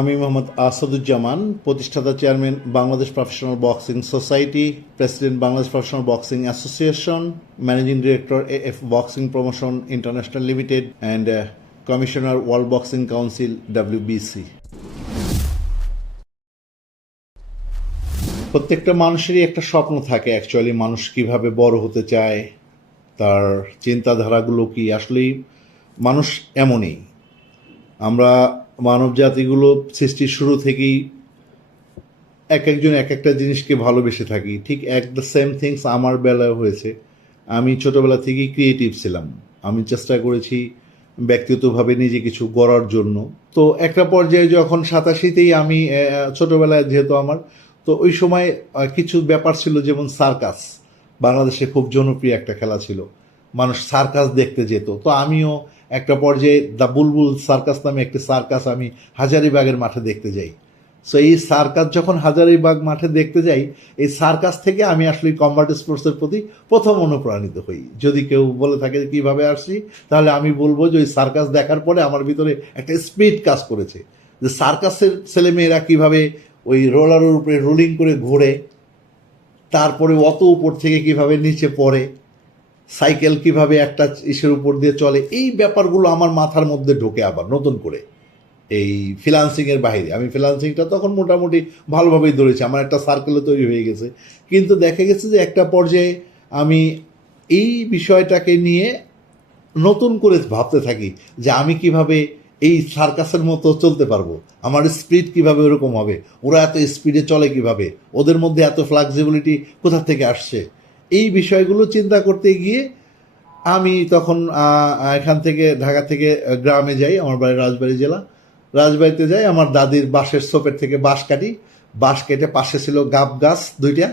আমি মোহাম্মদ আসাদুজ্জামান, প্রতিষ্ঠাতা chairman Bangladesh professional boxing society, president Bangladesh professional boxing association, managing director AF boxing promotion international limited and commissioner world boxing council WBC। প্রত্যেকটা মানুষেরই একটা স্বপ্ন থাকে, অ্যাকচুয়ালি মানুষ কিভাবে বড় হতে চায়, তার চিন্তাধারাগুলো কি। আসলেই মানুষ এমনই, আমরা মানব জাতিগুলো সৃষ্টির শুরু থেকেই এক একজন এক একটা জিনিসকে ভালোবেসে থাকি। ঠিক দ্য সেম থিংস আমার বেলায় হয়েছে। আমি ছোটোবেলা থেকেই ক্রিয়েটিভ ছিলাম, আমি চেষ্টা করেছি ব্যক্তিগতভাবে নিজে কিছু গড়ার জন্য। তো একটা পর্যায়ে যখন 87তেই আমি ছোটোবেলায় যেহেতু আমার, তো ওই সময় কিছু ব্যাপার ছিল, যেমন সার্কাস বাংলাদেশে খুব জনপ্রিয় একটা খেলা ছিল, মানুষ সার্কাস দেখতে যেত। তো আমিও একটা পর্যায়ে দ্য বুলবুল সার্কাস নামে একটি সার্কাস আমি হাজারীবাগের মাঠে দেখতে যাই। সো এই সার্কাস যখন হাজারীবাগ মাঠে দেখতে যাই, এই সার্কাস থেকে আমি আসলে কম্বাট স্পোর্টসের প্রতি প্রথম অনুপ্রাণিত হই। যদি কেউ বলে থাকে কিভাবে আসছি, তাহলে আমি বলবো যে ওই সার্কাস দেখার পরে আমার ভিতরে একটা স্পিড কাজ করেছে, যে সার্কাসের ছেলেমেয়েরা কিভাবে ওই রোলারের উপরে রোলিং করে ঘোরে, তারপরে অত উপর থেকে কিভাবে নিচে পড়ে, সাইকেল কিভাবে একটা ইসের উপর দিয়ে চলে, এই ব্যাপারগুলো আমার মাথার মধ্যে ঢোকে আবার নতুন করে। এই ফ্রিল্যান্সিংয়ের বাইরে আমি ফ্রিল্যান্সিংটা তখন মোটামুটি ভালোভাবেই ধরেছি, আমার একটা সার্কেলও তৈরি হয়ে গেছে। কিন্তু দেখা গেছে যে একটা পর্যায়ে আমি এই বিষয়টাকে নিয়ে নতুন করে ভাবতে থাকি যে আমি কিভাবে এই সার্কাসের মতো চলতে পারবো, আমার স্পিড কিভাবে ওরকম হবে, ওরা এত স্পিডে চলে কিভাবে, ওদের মধ্যে এত ফ্লেক্সিবিলিটি কোথা থেকে আসছে। এই বিষয়গুলো চিন্তা করতে গিয়ে আমি তখন এখান থেকে ঢাকা থেকে গ্রামে যাই, আমার বাড়ি রাজবাড়ী জেলা। রাজবাড়িতে যাই, আমার দাদির বাঁশের সোপের থেকে বাঁশ কাটি, বাঁশ কেটে পাশে ছিল গাব গাছ দুইটা,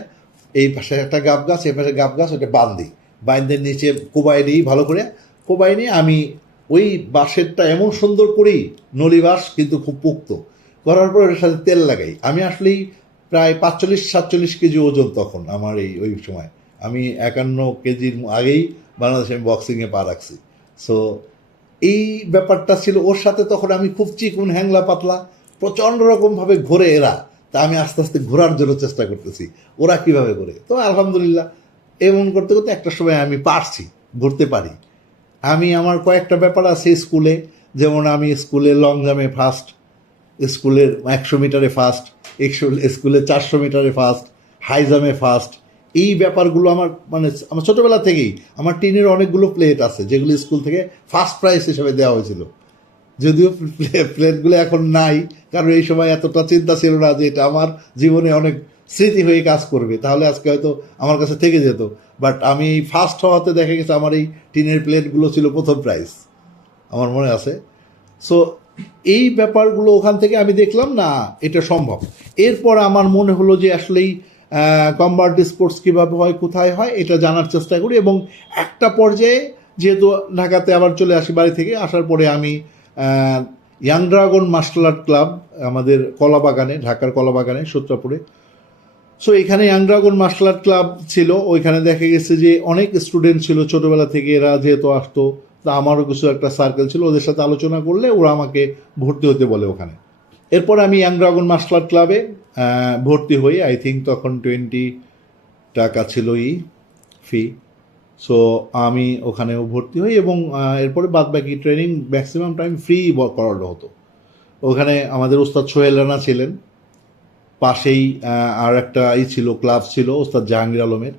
এই পাশে একটা গাব গাছ, এই পাশে গাব গাছ, ওটা বান্ধি, বাইন্দের নিচে কোবাই নিই ভালো করে, কোবাই নিয়ে আমি ওই বাঁশেরটা এমন সুন্দর করি, নলি বাঁশ কিন্তু খুব পোক্ত, করার পর ওর সাথে তেল লাগাই। আমি আসলেই প্রায় 45-47 কেজি ওজন তখন আমার, ওই সময় আমি 51 কেজির আগেই বাংলাদেশে আমি বক্সিংয়ে পা রাখছি। সো এই ব্যাপারটা ছিল ওর সাথে। তখন আমি খুব চিকুন হ্যাংলা পাতলা, প্রচণ্ড রকমভাবে ঘোরে এরা, তা আমি আস্তে আস্তে ঘোরার জন্য চেষ্টা করতেছি ওরা কিভাবে ঘোরে। তো আলহামদুলিল্লাহ এমন করতে করতে একটা সময় আমি পারছি, ঘুরতে পারি। আমি আমার কয়েকটা ব্যাপার আছে স্কুলে, যেমন আমি স্কুলে লং জাম্পে ফার্স্ট, স্কুলের 100 মিটারে ফার্স্ট, স্কুলে 400 মিটারে ফার্স্ট, হাই জাম্পে ফার্স্ট। এই ব্যাপারগুলো আমার আমার ছোটোবেলা থেকেই আমার টিনের অনেকগুলো প্লেট আছে, যেগুলো স্কুল থেকে ফার্স্ট প্রাইজ হিসেবে দেওয়া হয়েছিল। যদিও প্লেটগুলো এখন নাই, কারণ এই সময় এতটা চিন্তা ছিল না যে এটা আমার জীবনে অনেক স্মৃতি হয়ে কাজ করবে, তাহলে আজকে হয়তো আমার কাছে থেকে যেত। বাট আমি ফার্স্ট হওয়াতে দেখা গেছে আমার এই টিনের প্লেটগুলো ছিল প্রথম প্রাইজ, আমার মনে আছে। সো এই ব্যাপারগুলো ওখান থেকে আমি দেখলাম না এটা সম্ভব। এরপর আমার মনে হলো যে আসলেই কম্বাট স্পোর্টস কীভাবে হয়, কোথায় হয়, এটা জানার চেষ্টা করি। এবং একটা পর্যায়ে যেহেতু ঢাকাতে আবার চলে আসি বাড়ি থেকে, আসার পরে আমি young dragon martial art club, আমাদের কলাবাগানে, ঢাকার কলাবাগানে সূত্রাপুরে। সো এখানে young dragon martial art club ছিল, ওইখানে দেখা গেছে যে অনেক স্টুডেন্ট ছিল ছোটোবেলা থেকে, এরা যেহেতু আসতো, তা আমারও কিছু একটা সার্কেল ছিল, ওদের সাথে আলোচনা করলে ওরা আমাকে ভর্তি হতে বলে ওখানে। এরপর আমি ইয়াং ড্রাগন মার্শাল আর্ট ক্লাবে ভর্তি হই। আই থিঙ্ক তখন 20 টাকা ছিল ফি। সো আমি ওখানেও ভর্তি হই এবং এরপরে বাদবাকি ট্রেনিং ম্যাক্সিমাম টাইম ফ্রি করানো হতো। ওখানে আমাদের ওস্তাদ সোহেল রানা ছিলেন, পাশেই আর একটা ছিল, ক্লাব ছিল ওস্তাদ জাহাঙ্গীর আলমের,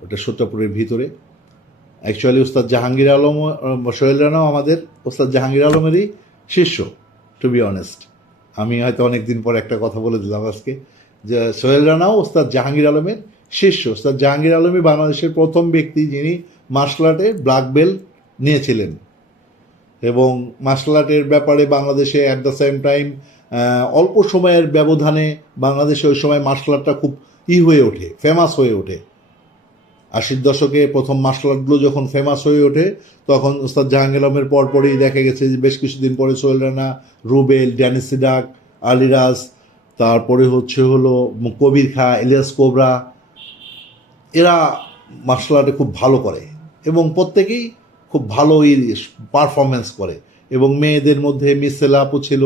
ওটা সূত্রাপুরের ভিতরে। অ্যাকচুয়ালি ওস্তাদ জাহাঙ্গীর আলম, সোহেল রানাও আমাদের ওস্তাদ জাহাঙ্গীর আলমেরই শিষ্য, টু বি অনেস্ট। আমি হয়তো অনেক দিন পর একটা কথা বলে দিলাম আজকে, যে সোহেল রানাও ওস্তাদ জাহাঙ্গীর আলমের শিষ্য। ওস্তাদ জাহাঙ্গীর আলমই বাংলাদেশের প্রথম ব্যক্তি যিনি মার্শাল আর্টে ব্ল্যাক বেল্ট নিয়েছিলেন, এবং মার্শাল আর্টের ব্যাপারে বাংলাদেশে অ্যাট দ্য সেম টাইম অল্প সময়ের ব্যবধানে বাংলাদেশে ওই সময় মার্শাল আর্টটা খুব হয়ে ওঠে, ফেমাস হয়ে ওঠে। 80-র দশকে প্রথম মার্শাল আর্টগুলো যখন ফেমাস হয়ে ওঠে, তখন ওস্তাদ জাহাঙ্গীর আলমের পরপরই দেখা গেছে যে বেশ কিছুদিন পরে সোহেল রানা, রুবেল, ড্যানিস সিডাক, আলিরাজ, তারপরে হলো কবির খা, ইলিয়াস কোবরা, এরা মার্শাল আর্টে খুব ভালো করে এবং প্রত্যেকেই খুব ভালো পারফরমেন্স করে। এবং মেয়েদের মধ্যে মিস সেলা আপু ছিল,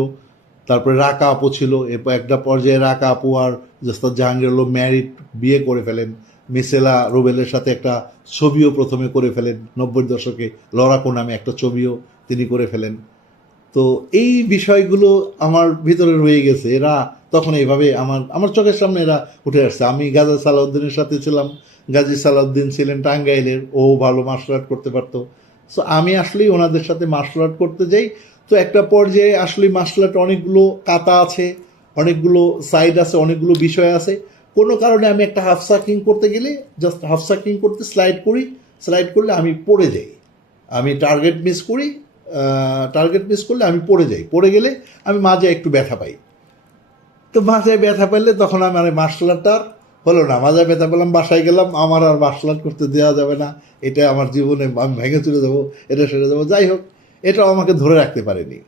তারপরে রাকা আপু ছিল, এরপর একটা পর্যায়ে রাকা আপু আর জাস্তার জাহাঙ্গীর হলো ম্যারিড, বিয়ে করে ফেলেন। মিসেলা রুবেলের সাথে একটা ছবিও প্রথমে করে ফেলেন 90-এর দশকে, লড়াকো নামে একটা ছবিও তিনি করে ফেলেন। তো এই বিষয়গুলো আমার ভিতরে রয়ে গেছে। এরা তখন এইভাবে আমার আমার চোখের সামনে এরা উঠে আসছে। আমি গাজী সালাউদ্দিনের সাথে ছিলাম, গাজী সালাউদ্দিন ছিলেন টাঙ্গাইলের, ও ভালো মার্শাল আর্ট করতে পারতো। সো আমি আসলেই ওনাদের সাথে মার্শাল আর্ট করতে যাই। তো একটা পর্যায়ে আসলে মার্শাল আর্ট অনেকগুলো কাতা আছে, অনেকগুলো সাইড আছে, অনেকগুলো বিষয় আছে। কোনো কারণে আমি একটা হাফ সার্কিং করতে গেলে জাস্ট হাফ সার্কিং করতে স্লাইড করি, স্লাইড করলে আমি পড়ে যাই, আমি টার্গেট মিস করি, টার্গেট মিস করলে আমি পড়ে যাই, পড়ে গেলে আমি মাঝে একটু ব্যথা পাই। তো মাঝে ব্যথা পেলে তখন আমার মার্শাল আর্টটা হলো না, মাঝে ব্যথা পেলাম, বাসায় গেলাম, আমার আর মার্শাল আর্ট করতে দেওয়া যাবে না, এটা আমার জীবনে আমি ভেঙে চলে যাবো, এটা সেরে যাবো। যাই হোক, এটাও আমাকে ধরে রাখতে পারেনি।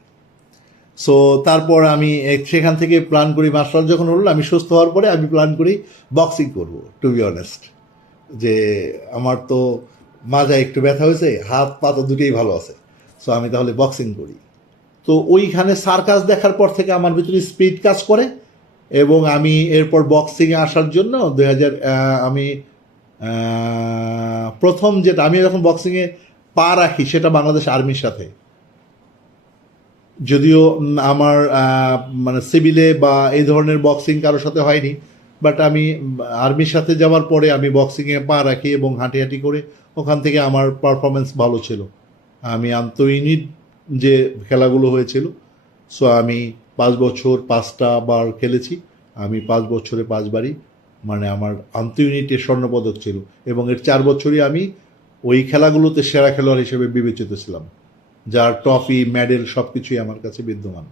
সো তারপর আমি সেখান থেকে প্ল্যান করি, মার্শাল যখন হলো আমি সুস্থ হওয়ার পরে আমি প্ল্যান করি বক্সিং করব, টু বি অনেস্ট। যে আমার তো মাজায় একটু ব্যথা হয়েছে, হাত পা তো দুটোই ভালো আছে, সো আমি তাহলে বক্সিং করি। তো ওইখানে সার্কাস দেখার পর থেকে আমার ভিতরে স্পিড কাজ করে, এবং আমি এরপর বক্সিংয়ে আসার জন্য 2000 আমি প্রথম যেটা আমি যখন বক্সিংয়ে পা রাখি সেটা বাংলাদেশ আর্মির সাথে। যদিও আমার মানে সিভিলে বা এই ধরনের বক্সিং কারোর সাথে হয়নি, বাট আমি আর্মির সাথে যাওয়ার পরে আমি বক্সিংয়ে পা রাখি এবং হাঁটি হাঁটি করে ওখান থেকে আমার পারফরমেন্স ভালো ছিল। আমি আন্তঃ ইউনিট যে খেলাগুলো হয়েছিল, সো আমি 5 বছর 5টা বার খেলেছি। আমি 5 বছরে 5 বারই মানে আমার আন্তঃ ইউনিটে স্বর্ণপদক ছিল, এবং এর 4 বছরই আমি ওই খেলাগুলোতে সেরা খেলোয়াড় হিসেবে বিবেচিত ছিলাম, যার ট্রফি মেডেল সব কিছুই আমার কাছে বিদ্যমান।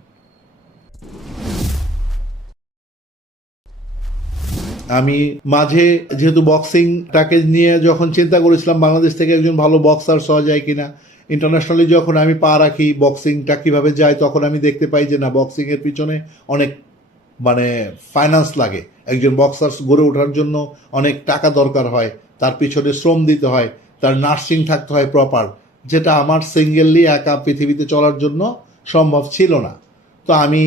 আমি মাঝে যেহেতু বক্সিংটাকে নিয়ে যখন চিন্তা করেছিলাম বাংলাদেশ থেকে একজন ভালো বক্সার পাওয়া যায় কিনা, ইন্টারন্যাশনালি যখন আমি পা রাখি বক্সিংটা কীভাবে যায়, তখন আমি দেখতে পাই যে না, বক্সিংয়ের পিছনে অনেক মানে ফাইন্যান্স লাগে। একজন বক্সার গড়ে ওঠার জন্য অনেক টাকা দরকার হয়, তার পিছনে শ্রম দিতে হয়, তার নার্সিং থাকতে হয় প্রপার, যেটা আমার সিঙ্গেললি একা পৃথিবীতে চলার জন্য সম্ভব ছিল না। তো আমি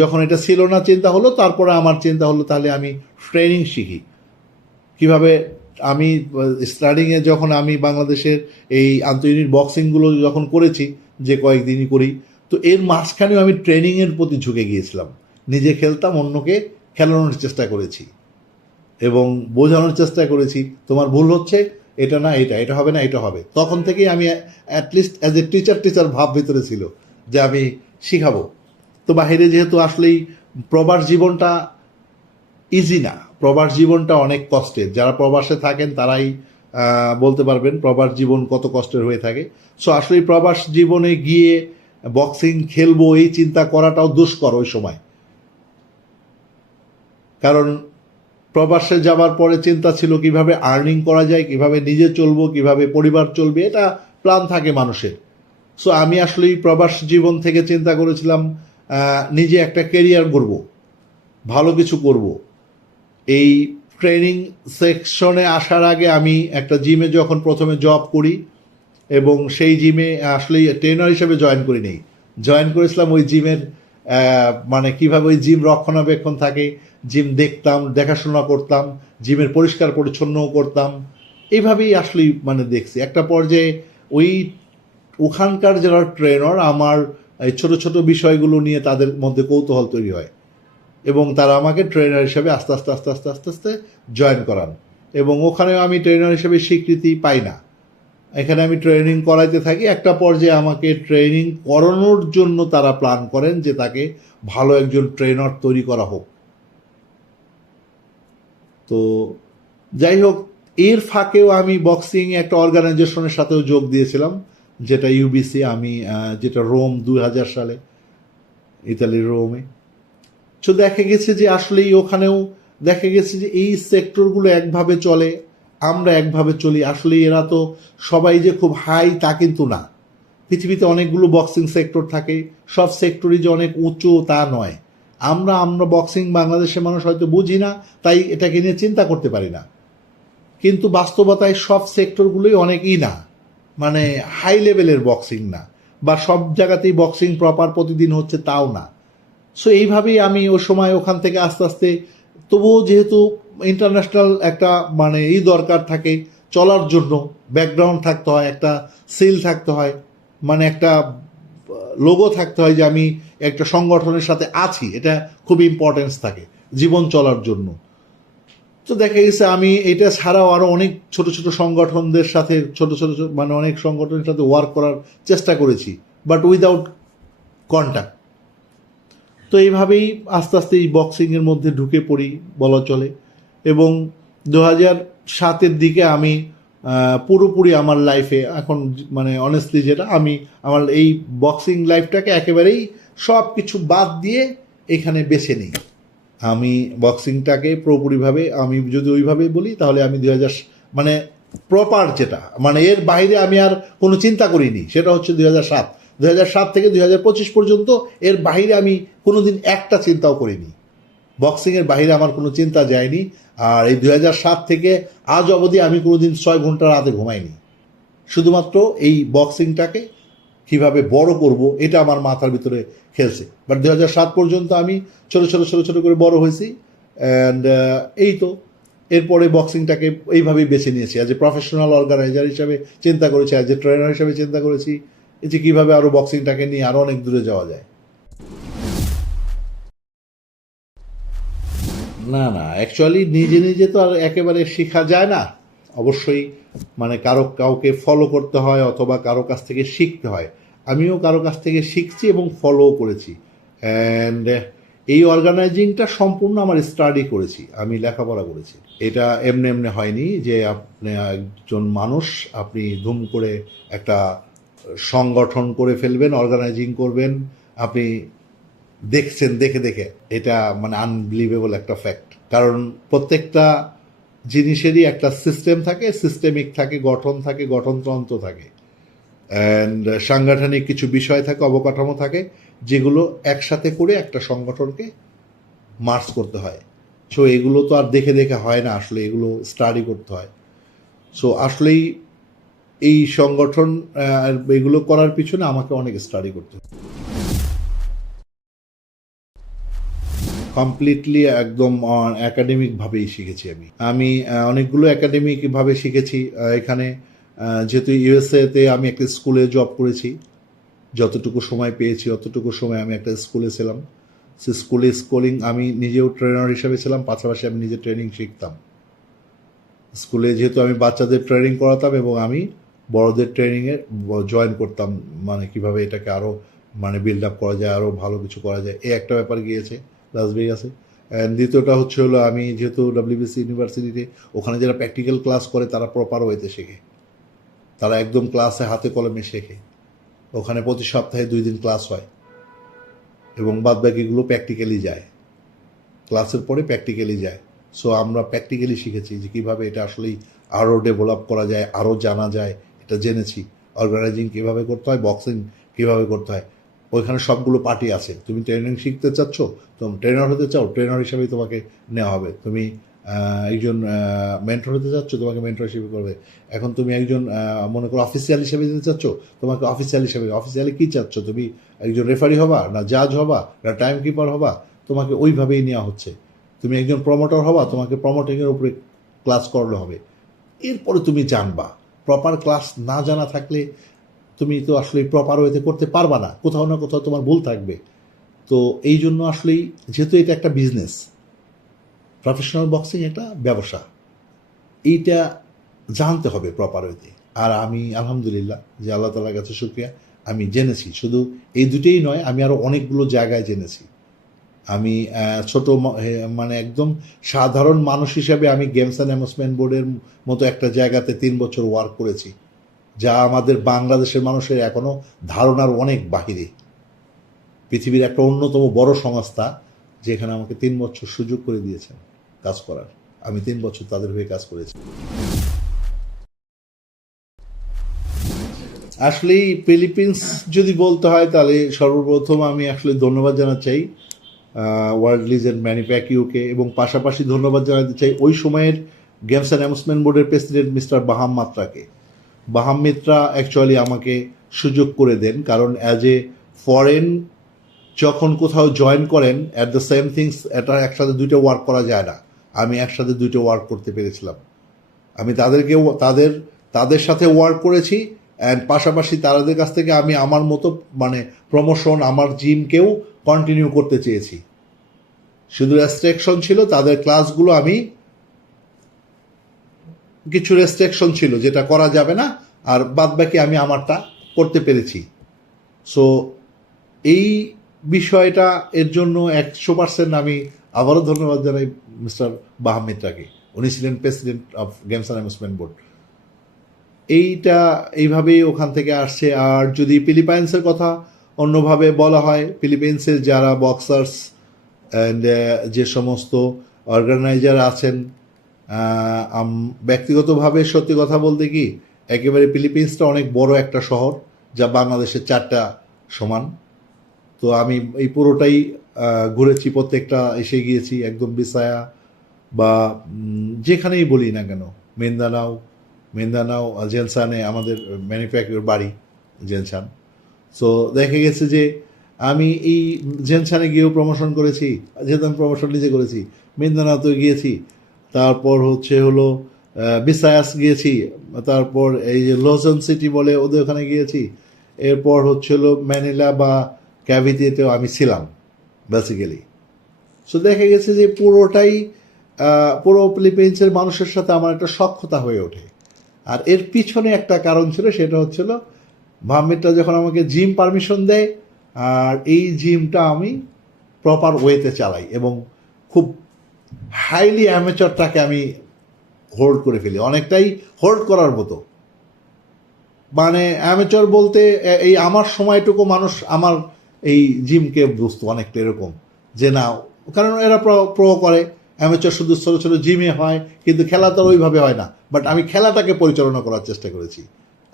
যখন এটা ছিল না চিন্তা হলো, তারপরে আমার চিন্তা হলো তাহলে আমি ট্রেনিং শিখি কিভাবে। আমি স্টার্টিংয়ে যখন আমি বাংলাদেশের এই আন্তঃইউনিট বক্সিংগুলো যখন করেছি, যে কয়েকদিনই করি, তো এর মাঝখানেও আমি ট্রেনিংয়ের প্রতি ঝুঁকে গিয়েছিলাম। নিজে খেলতাম, অন্যকে খেলানোর চেষ্টা করেছি এবং বোঝানোর চেষ্টা করেছি তোমার ভুল হচ্ছে, এটা না, এটা হবে না, এটা হবে। তখন থেকেই আমি অ্যাটলিস্ট অ্যাজ এ টিচার ভাব ভিতরে ছিল যে আমি শিখাবো। তো বাহিরে যেহেতু আসলেই প্রবাস জীবনটা ইজি না, প্রবাস জীবনটা অনেক কষ্টের। যারা প্রবাসে থাকেন তারাই বলতে পারবেন প্রবাস জীবন কত কষ্টের হয়ে থাকে। সো আসলে প্রবাস জীবনে গিয়ে বক্সিং খেলবো এই চিন্তা করাটাও দুষ্কর ওই সময়, কারণ প্রবাসে যাওয়ার পরে চিন্তা ছিল কিভাবে আর্নিং করা যায়, কিভাবে নিজে চলবো, কিভাবে পরিবার চলবে, এটা প্ল্যান থাকে মানুষের। সো আমি আসলেই প্রবাস জীবন থেকে চিন্তা করেছিলাম নিজে একটা ক্যারিয়ার গড়ব, ভালো কিছু করব। এই ট্রেনিং সেকশনে আসার আগে আমি একটা জিমে যখন প্রথমে জব করি, এবং সেই জিমে আসলেই ট্রেনার হিসেবে জয়েন করেছিলাম ওই জিমের মানে কিভাবে ওই জিম রক্ষণাবেক্ষণ থাকে, জিম দেখতাম, দেখাশোনা করতাম, জিমের পরিষ্কার পরিচ্ছন্নও করতাম। এইভাবেই আসলেই মানে দেখছি একটা পর্যায়ে ওখানকার যারা ট্রেনার আমার এই ছোট ছোট বিষয়গুলো নিয়ে তাদের মধ্যে কৌতূহল তৈরি হয়, এবং তারা আমাকে ট্রেনার হিসেবে আস্তে আস্তে আস্তে আস্তে আস্তে আস্তে জয়েন করান। এবং ওখানে আমি ট্রেনার হিসেবে স্বীকৃতি পাই না, এখানে আমি ট্রেনিং করাইতে থাকি। একটা পর্যায়ে আমাকে ট্রেনিং করানোর জন্য তারা প্ল্যান করেন যে তাকে ভালো একজন ট্রেনার তৈরি করা হোক। তো যাই হোক, এর ফাঁকেও আমি বক্সিং একটা অর্গানাইজেশনের সাথেও যোগ দিয়েছিলাম, যেটা ইউবিসি, আমি যেটা রোম 2000 সালে, ইতালির রোমে। তো দেখা গেছে যে আসলেই ওখানেও দেখা গেছে যে এই সেক্টরগুলো একভাবে চলে, আমরা একভাবে চলি। আসলে এরা তো সবাই যে খুব হাই তা কিন্তু না, পৃথিবীতে অনেকগুলো বক্সিং সেক্টর থাকে, সব সেক্টরই যে অনেক উঁচু তা নয়। আমরা বক্সিং বাংলাদেশের মানুষ হয়তো বুঝি না, তাই এটাকে নিয়ে চিন্তা করতে পারি না, কিন্তু বাস্তবতায় সব সেক্টরগুলোই অনেকই না, মানে হাই লেভেলের বক্সিং না, বা সব জায়গাতেই বক্সিং প্রপার প্রতিদিন হচ্ছে তাও না। সো এইভাবেই আমি ওই সময় ওখান থেকে আস্তে আস্তে, তবুও যেহেতু ইন্টারন্যাশনাল একটা মানে দরকার থাকে চলার জন্য, ব্যাকগ্রাউন্ড থাকতে হয়, একটা সিল থাকতে হয়, মানে একটা লোগো থাকতে হয় যে আমি একটা সংগঠনের সাথে আছি, এটা খুব ইম্পর্টেন্স থাকে জীবন চলার জন্য। তো দেখা গেছে আমি এটা ছাড়াও আরও অনেক ছোট ছোট সংগঠনদের সাথে মানে অনেক সংগঠনের সাথে ওয়ার্ক করার চেষ্টা করেছি, বাট উইদাউট কন্ট্যাক্ট। তো এইভাবেই আস্তে আস্তে এই বক্সিংয়ের মধ্যে ঢুকে পড়ি বলা চলে। এবং 2007-এর দিকে আমি পুরোপুরি আমার লাইফে এখন মানে অনেস্টলি যেটা, আমি আমার এই বক্সিং লাইফটাকে একেবারেই সব কিছু বাদ দিয়ে এখানে বেছে নিই। আমি বক্সিংটাকে পুরোপুরিভাবে, আমি যদি ওইভাবে বলি তাহলে আমি 2000 মানে প্রপার যেটা, মানে এর বাইরে আমি আর কোনো চিন্তা করিনি, সেটা হচ্ছে 2007 থেকে 2025 পর্যন্ত এর বাইরে আমি কোনোদিন একটা চিন্তাও করিনি। বক্সিংয়ের বাইরে আমার কোনো চিন্তা যায়নি। আর এই 2007 থেকে আজ অবধি আমি কোনোদিন 6 ঘন্টা রাতে ঘুমাইনি। শুধুমাত্র এই বক্সিংটাকে কীভাবে বড় করব এটা আমার মাথার ভিতরে খেলছে। বাট 2007 পর্যন্ত আমি ছোটো ছোটো করে বড় হয়েছি। অ্যান্ড এই তো এরপরে বক্সিংটাকে এইভাবেই বেছে নিয়েছি, অ্যাজ এ প্রফেশনাল অর্গানাইজার হিসাবে চিন্তা করেছি, অ্যাজ এ ট্রেনার হিসাবে চিন্তা করেছি যে কীভাবে আরও বক্সিংটাকে নিয়ে আরও অনেক দূরে যাওয়া যায়। না না, অ্যাকচুয়ালি নিজে নিজে তো আর একেবারে শেখা যায় না। অবশ্যই মানে কাউকে ফলো করতে হয় অথবা কারো কাছ থেকে শিখতে হয়। আমিও কারো কাছ থেকে শিখছি এবং ফলোও করেছি। অ্যান্ড এই অর্গানাইজিংটা সম্পূর্ণ আমার স্টাডি করেছি, আমি লেখাপড়া করেছি। এটা এমনি এমনি হয়নি যে আপনি একজন মানুষ আপনি ধুম করে একটা সংগঠন করে ফেলবেন, অর্গানাইজিং করবেন, আপনি দেখছেন দেখে দেখে, এটা মানে আনবিলিভেবল একটা ফ্যাক্ট। কারণ প্রত্যেকটা জিনিসেরই একটা সিস্টেম থাকে, সিস্টেমিক থাকে, গঠন থাকে, গঠনতন্ত্র থাকে, অ্যান্ড সাংগঠনিক কিছু বিষয় থাকে, অবকাঠামো থাকে, যেগুলো একসাথে করে একটা সংগঠনকে মার্চ করতে হয়। সো এগুলো তো আর দেখে দেখে হয় না, আসলে এগুলো স্টাডি করতে হয়। সো আসলেই এই সংগঠন এগুলো করার পিছনে আমাকে অনেক স্টাডি করতে হয়। কমপ্লিটলি একদম একাডেমিকভাবেই শিখেছি আমি অনেকগুলো একাডেমিকভাবে শিখেছি। এখানে যেহেতু ইউএসএতে আমি একটা স্কুলে জব করেছি, যতটুকু সময় পেয়েছি অতটুকু সময় আমি একটা স্কুলে ছিলাম। সে স্কুলিং আমি নিজেও ট্রেনার হিসেবে ছিলাম, পাশাপাশি আমি নিজে ট্রেনিং শিখতাম। স্কুলে যেহেতু আমি বাচ্চাদের ট্রেনিং করাতাম এবং আমি বড়দের ট্রেনিংয়ে জয়েন করতাম, মানে কিভাবে এটাকে আরও মানে বিল্ড আপ করা যায়, আরও ভালো কিছু করা যায়, এই একটা ব্যাপার গিয়েছে লাস ভেগাসে। অ্যান্ড দ্বিতীয়টা হলো আমি যেহেতু ডাব্লিউবিসি ইউনিভার্সিটিতে, ওখানে যারা প্র্যাকটিক্যাল ক্লাস করে তারা প্রপার ওয়েতে শেখে, তারা একদম ক্লাসে হাতে কলমে শেখে। ওখানে প্রতি সপ্তাহে 2 দিন ক্লাস হয় এবং বাদবাকিগুলো প্র্যাকটিক্যালি যায়, ক্লাসের পরে প্র্যাকটিক্যালি যায়। সো আমরা প্র্যাকটিক্যালি শিখেছি যে কীভাবে এটা আসলেই আরও ডেভেলপ করা যায়, আরও জানা যায়, এটা জেনেছি। অর্গানাইজিং কীভাবে করতে হয়, বক্সিং কীভাবে করতে হয়, ওইখানে সবগুলো পার্টি আছে। তুমি ট্রেনিং শিখতে চাচ্ছ, তুমি ট্রেনার হতে চাও, ট্রেনার হিসাবেই তোমাকে নেওয়া হবে। তুমি একজন মেন্টর হতে চাচ্ছ, তোমাকে মেন্টর হিসেবে করবে। এখন তুমি একজন মনে করো অফিসিয়াল হিসেবে যেতে চাচ্ছ, তোমাকে অফিসিয়াল হিসেবে, অফিসিয়ালি কী চাচ্ছ, তুমি একজন রেফারি হবা না জাজ হবা না টাইম কিপার হবা, তোমাকে ওইভাবেই নেওয়া হচ্ছে। তুমি একজন প্রমোটর হবা, তোমাকে প্রমোটিংয়ের উপরে ক্লাস করলে হবে। এরপরে তুমি জানবা। প্রপার ক্লাস না জানা থাকলে তুমি তো আসলে প্রপার ওয়েতে করতে পারবা না, কোথাও না কোথাও তোমার ভুল থাকবে। তো এই জন্য আসলেই যেহেতু এটা একটা বিজনেস, প্রফেশনাল বক্সিং একটা ব্যবসা, এইটা জানতে হবে প্রপার ওয়েতে। আর আমি আলহামদুলিল্লাহ যে আল্লাহ তাআলার কাছে শুকরিয়া, আমি জেনেছি। শুধু এই দুটোই নয়, আমি আরও অনেকগুলো জায়গায় জেনেছি। আমি ছোট মানে একদম সাধারণ মানুষ হিসাবে আমি গেমস অ্যান্ড অ্যামিউজমেন্ট বোর্ডের মতো একটা জায়গাতে 3 বছর ওয়ার্ক করেছি, যা আমাদের বাংলাদেশের মানুষের এখনও ধারণার অনেক বাহিরে। পৃথিবীর একটা অন্যতম বড় সংস্থা, যেখানে আমাকে 3 বছর সুযোগ করে দিয়েছেন কাজ করার। আমি 3 বছর তাদের হয়ে কাজ করেছি। আসলেই ফিলিপিন্স যদি বলতে হয় তাহলে সর্বপ্রথম আমি আসলে ধন্যবাদ জানাতে চাই ওয়ার্ল্ড লিজেন্ড ম্যানি প্যাকিওকে, এবং পাশাপাশি ধন্যবাদ জানাতে চাই ওই সময়ের গেমস অ্যান্ড অ্যামিউজমেন্ট বোর্ডের প্রেসিডেন্ট মিস্টার বাহাম মাত্রাকে। বাহাম মিত্রা অ্যাকচুয়ালি আমাকে সুযোগ করে দেন, কারণ অ্যাজ এ ফরেন যখন কোথাও জয়েন করেন অ্যাট দ্য সেম থিংস, এটা একসাথে দুইটা ওয়ার্ক করা যায় না। আমি একসাথে দুইটা ওয়ার্ক করতে পেরেছিলাম। আমি তাদের সাথে ওয়ার্ক করেছি, অ্যান্ড পাশাপাশি তাদের কাছ থেকে আমি আমার মতো মানে প্রমোশন, আমার জিমকেও কন্টিনিউ করতে চেয়েছি। শুধু রেস্ট্রিকশন ছিল তাদের ক্লাসগুলো, আমি কিছু রেস্ট্রিকশন ছিল যেটা করা যাবে না, আর বাদ বাকি আমি আমারটা করতে পেরেছি। সো এই বিষয়টা এর জন্য 100% আমি আবারও ধন্যবাদ জানাই মিস্টার বাহামিদটাকে। উনি ছিলেন president of games and amusement board. এইভাবেই ওখান থেকে আসছে। আর যদি ফিলিপাইন্সের কথা অন্যভাবে বলা হয়, ফিলিপাইন্সের যারা বক্সার্স অ্যান্ড যে সমস্ত অর্গানাইজার আছেন, ব্যক্তিগতভাবে সত্যি কথা বলতে কি, একেবারে ফিলিপিন্সটা অনেক বড় একটা শহর, যা বাংলাদেশের 4টা সমান। তো আমি এই পুরোটাই ঘুরেছি, প্রত্যেকটা এসে গিয়েছি, একদম বিসায়া বা যেখানেই বলি না কেন, মেন্দানাও জেনসানে আমাদের ম্যানুফ্যাকচার বাড়ি জেনসান। সো দেখা গেছে যে আমি এই জেনসানে গিয়েও প্রমোশন করেছি, যেহেতু আমি প্রমোশন নিজে করেছি। মেন্দানাওতেও গিয়েছি, তারপর হলো বিসায়াস গিয়েছি, তারপর এই যে লজন সিটি বলে ওদের ওখানে গিয়েছি, এরপর হলো ম্যানিলা বা ক্যাভিটিতেও আমি ছিলাম বেসিক্যালি। সো দেখা গেছে যে পুরো ফিলিপিন্সের মানুষের সাথে আমার একটা সখ্যতা হয়ে ওঠে। আর এর পিছনে একটা কারণ ছিল, সেটা হচ্ছিল ভামিদটা যখন আমাকে জিম পারমিশন দেয়, আর এই জিমটা আমি প্রপার ওয়েতে চালাই এবং খুব হাইলি অ্যামেচারটাকে আমি হোল্ড করে ফেলি, অনেকটাই হোল্ড করার মতো। মানে অ্যামেচার বলতে এই আমার সময়টুকু মানুষ আমার এই জিমকে বুঝতো অনেকটা এরকম যে না, কারণ এরা প্রো করে, অ্যামেচার শুধু ছোটো ছোটো জিমে হয়, কিন্তু খেলা তো ওইভাবে হয় না। বাট আমি খেলাটাকে পরিচালনা করার চেষ্টা করেছি,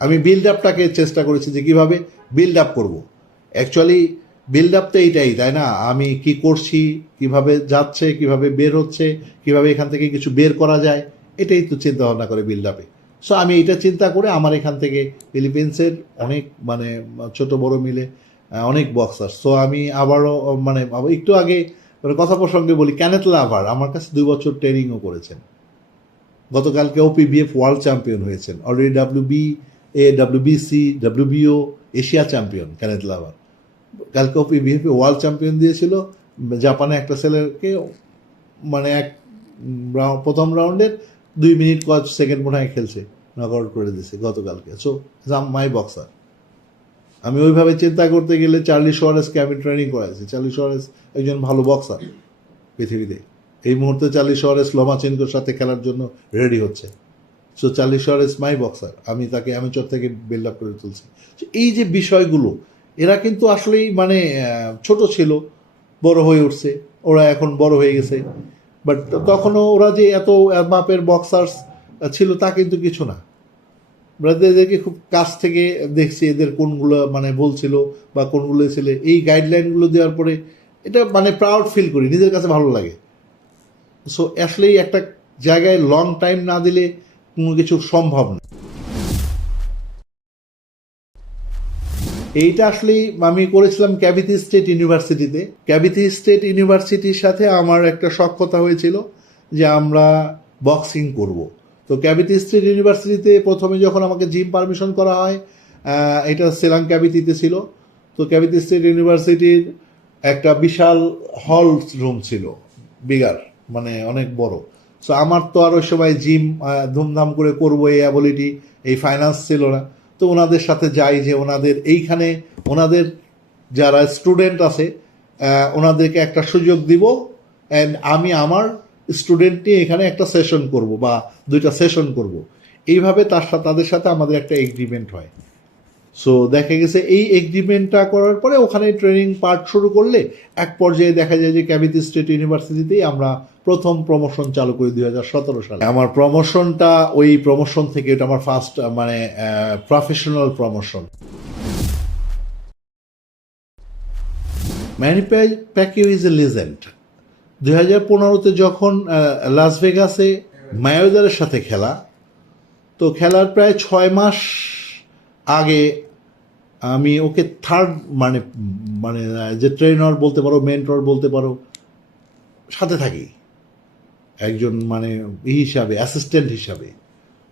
আমি বিল্ড আপটাকে চেষ্টা করেছি যে কীভাবে বিল্ড আপ করবো। অ্যাকচুয়ালি বিল্ড আপ তো এইটাই, তাই না? আমি কি করছি, কিভাবে যাচ্ছে, কিভাবে বের হচ্ছে, কিভাবে এখান থেকে কিছু বের করা যায়, এটাই তো চিন্তা ভাবনা করে বিল্ড আপে। সো আমি এটা চিন্তা করে আমার এখান থেকে ফিলিপিন্সের অনেক মানে ছোট বড় মিলে অনেক বক্সার। সো আমি আবারও মানে একটু আগে কথা প্রসঙ্গে বলি, ক্যানেথ লাভার আমার কাছে 2 বছর ট্রেনিংও করেছেন। গতকালকে ওপিবিএফ ওয়ার্ল্ড চ্যাম্পিয়ন হয়েছেন, already WBC WBO Asia champion Kenneth Lavar. কালকে ওপিবিএফ ওয়ার্ল্ড চ্যাম্পিয়ন দিয়েছিল জাপানে একটা ছেলেকে, মানে প্রথম রাউন্ডের 2 মিনিট 5 সেকেন্ড মনে হয় খেলছে, নক আউট করে দিয়েছে গতকালকে। So my boxer. আমি ওইভাবে চিন্তা করতে গেলে চার্লি সোয়ারেসকে আমি ট্রেনিং করাইছি। চার্লি সোয়ারেস একজন ভালো বক্সার পৃথিবীতে। এই মুহূর্তে চার্লি সোয়ারেস লোমাচেনকোর সাথে খেলার জন্য রেডি হচ্ছে। সো চার্লি সোয়ারেস মাই বক্সার, আমি তাকে অ্যামেচার থেকে বিল্ড আপ করে তুলছি। এই যে বিষয়গুলো, এরা কিন্তু আসলেই মানে ছোট ছিল, বড় হয়ে উঠছে, ওরা এখন বড় হয়ে গেছে। বাট তখনও ওরা যে এত মাপের বক্সার্স ছিল তা কিন্তু কিছু না। এদেরকে খুব কাছ থেকে দেখছি, এদের কোনগুলো মানে বলছিল বা কোনগুলো ছিল, এই গাইডলাইনগুলো দেওয়ার পরে এটা মানে প্রাউড ফিল করি, নিজের কাছে ভালো লাগে। সো আসলেই একটা জায়গায় লং টাইম না দিলে কোনো কিছু সম্ভব না। এইটা আসলেই আমি করেছিলাম ক্যাভিটি স্টেট ইউনিভার্সিটিতে। ক্যাভিটি স্টেট ইউনিভার্সিটির সাথে আমার একটা সখ্যতা হয়েছিল যে আমরা বক্সিং করব। তো ক্যাভিটি স্টেট ইউনিভার্সিটিতে প্রথমে যখন আমাকে জিম পারমিশন করা হয়, এটা সেলাং ক্যাভিটিতে ছিল। তো ক্যাভিটি স্টেট ইউনিভার্সিটির একটা বিশাল হল রুম ছিল, বিগার, মানে অনেক বড়। সো আমার তো আর ওই সময় জিম ধুমধাম করে করবো এই অ্যাবিলিটি, এই ফাইন্যান্স ছিল না। তো ওনাদের সাথে যাই যে ওনাদের যারা স্টুডেন্ট আছে ওনাদেরকে একটা সুযোগ দিব, অ্যান্ড আমি আমার স্টুডেন্ট নিয়ে এখানে একটা সেশন করব বা 2টা সেশন করব। এইভাবে তাদের সাথে আমাদের একটা এগ্রিমেন্ট হয়। সো দেখা গেছে এই এগ্রিমেন্টটা করার পরে ওখানে ট্রেনিং পার্ট শুরু করলে এক পর্যায়ে দেখা যায় যে ক্যাভিটি স্টেট ইউনিভার্সিটিতেই আমরা প্রথম প্রমোশন চালু করি 2017 সালে। আমার প্রমোশনটা ওই প্রমোশন থেকে, এটা আমার ফার্স্ট মানে professional promotion. Manny Pacquiao is a legend. 2015-তে যখন লাস ভেগাসে মায়োদারের সাথে খেলা, তো খেলার প্রায় 6 মাস আগে আমি ওকে থার্ড মানে মানে যে ট্রেনার বলতে পারো, মেন্টর বলতে পারো, সাথে থাকি একজন মানে হিসাবে, অ্যাসিস্ট্যান্ট হিসাবে।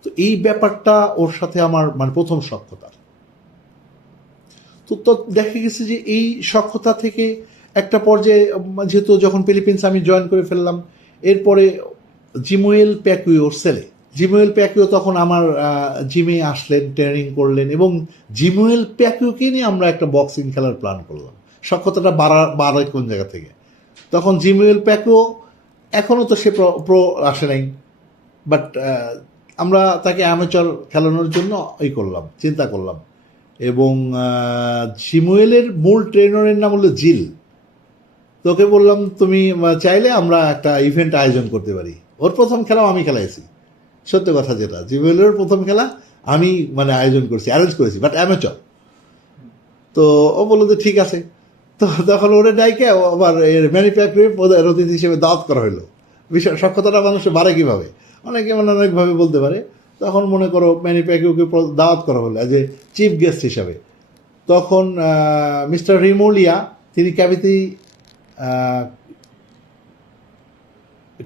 তো এই ব্যাপারটা ওর সাথে আমার মানে প্রথম সখ্যতা। তো দেখা গেছে যে এই সখ্যতা থেকে একটা পর্যায়ে যেহেতু যখন ফিলিপিন্স আমি জয়েন করে ফেললাম, এরপরে জিমুয়েল প্যাকুয়োর ছেলে, জিমুয়েল প্যাকুয়ো তখন আমার জিমে আসলেন, ট্রেনিং করলেন, এবং জিমুয়েল প্যাকুয়োকে নিয়ে আমরা একটা বক্সিং খেলার প্ল্যান করলাম। সখ্যতাটা বাড়ায় কোন জায়গা থেকে, তখন জিমুয়েল প্যাকুয়ো এখনও তো সে প্রো আসে নাই, বাট আমরা তাকে অ্যামেচার খেলানোর জন্য করলাম, চিন্তা করলাম। এবং জিমুয়েলের মূল ট্রেনারের নাম হলো জিল। তোকে বললাম তুমি চাইলে আমরা একটা ইভেন্ট আয়োজন করতে পারি। ওর প্রথম খেলাও আমি খেলাইছি, সত্য কথা যেটা, জিমুয়েলের প্রথম খেলা আমি মানে আয়োজন করছি, অ্যারেঞ্জ করেছি, বাট অ্যামেচার। তো ও বললো যে ঠিক আছে। তো তখন ওরে ডাইকে আবার ম্যানুফ্যাক্সারিং অতিথি হিসেবে দাওয়াত করা হলো। বিষয় সক্ষতাটা মানুষের বাড়ে কীভাবে, অনেকে মানে অনেকভাবে বলতে পারে। তখন মনে করো ম্যানুফ্যাক্সারিংকে দাওয়াত করা হলো অ্যাজ এ চিফ গেস্ট হিসাবে। তখন মিস্টার রিমোলিয়া, তিনি